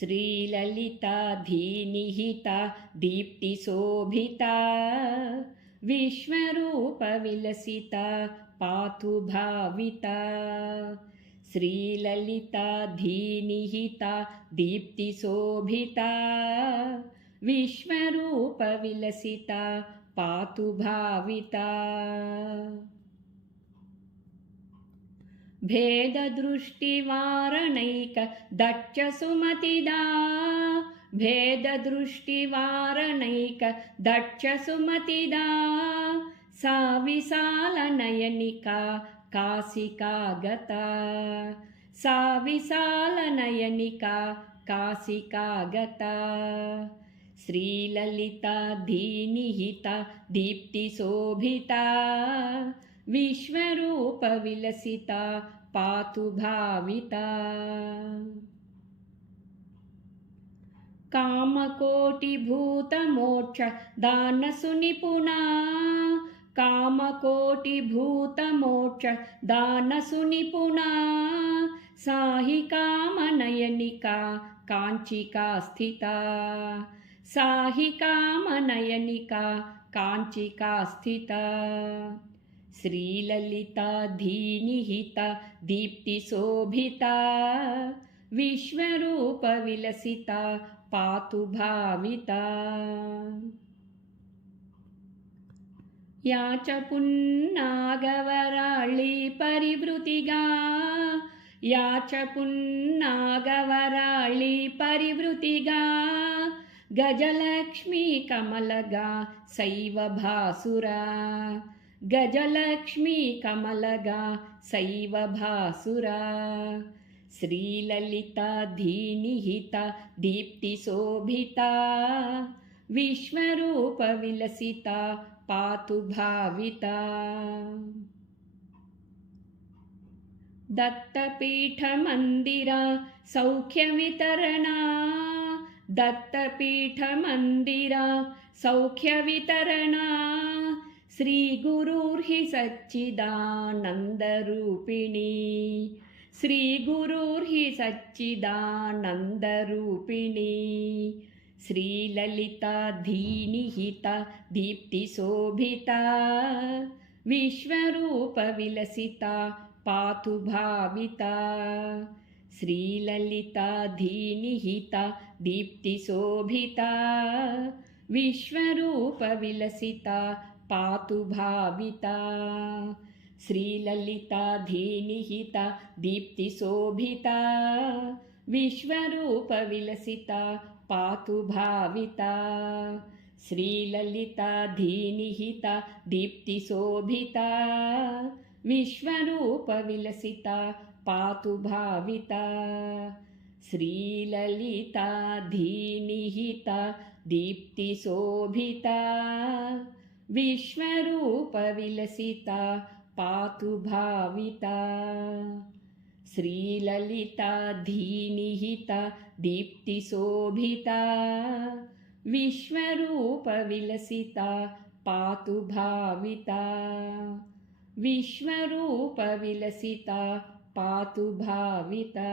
श्रीललिता धीनिहिता दीप्तिशोभिता विश्वरूपविलसिता पातु भाविता। श्रीललिता धीनिहिता दीप्तिशोभिता विश्वरूपविलसिता पातु भाविता। भेददृष्टिवारणैक दक्ष सुमतिदा भेददृष्टिवारणैक दक्ष सुमतिदा सा विशालनयनिका काशिका गता। सा विशालनयनिका काशिका गता। श्रीललिता धीनिहिता दीप्तिशोभिता विश्वरूपविलसिता पातु भाविता। कामकोटिभूतमोक्ष दानसुनिपुणा कामकोटिभूतमोक्ष दानसुनिपुणा सा हि कामनयनिका काञ्चिका स्थिता। सा हि कामनयनिका काञ्चिका स्थिता। श्रीललिता धीनिहिता दीप्तिशोभिता विश्वरूपविलसिता पातु भाविता। या च पुन्नागवराळी परिवृतिगा या च पुन्नागवराळी परिवृतिगा गजलक्ष्मी कमलगा सैव भासुरा। गजलक्ष्मी कमलगा सैव भासुरा। श्रीललिता धीनिहिता दीप्तिशोभिता विश्वरूपविलसिता पातु भाविता। दत्तपीठमन्दिरा सौख्यवितरणा दत्तपीठमन्दिरा सौख्यवितरणा श्रीगुरुर्हि सच्चिदानन्दरूपिणी। श्रीगुरुर्हि सच्चिदानन्दरूपिणी। श्रीललिता धीनिहिता दीप्तिशोभिता विश्वरूपविलसिता पातु भाविता। श्रीललिता धीनिहिता दीप्तिशोभिता विश्वरूपविलसिता पातु भाविता। श्रीललिता धीनिहिता दीप्तिशोभिता विश्वरूपविलसिता पातु भाविता। श्रीललिता धीनिहिता दीप्तिशोभिता विश्वरूपविलसिता पातु भाविता। श्रीललिता धीनिहिता दीप्तिशोभिता विश्वरूपविलसिता पातु भाविता। श्रीललिता धीनिहिता दीप्तिशोभिता विश्वरूपविलसिता पातु भाविता। विश्वरूपविलसिता पातु भाविता।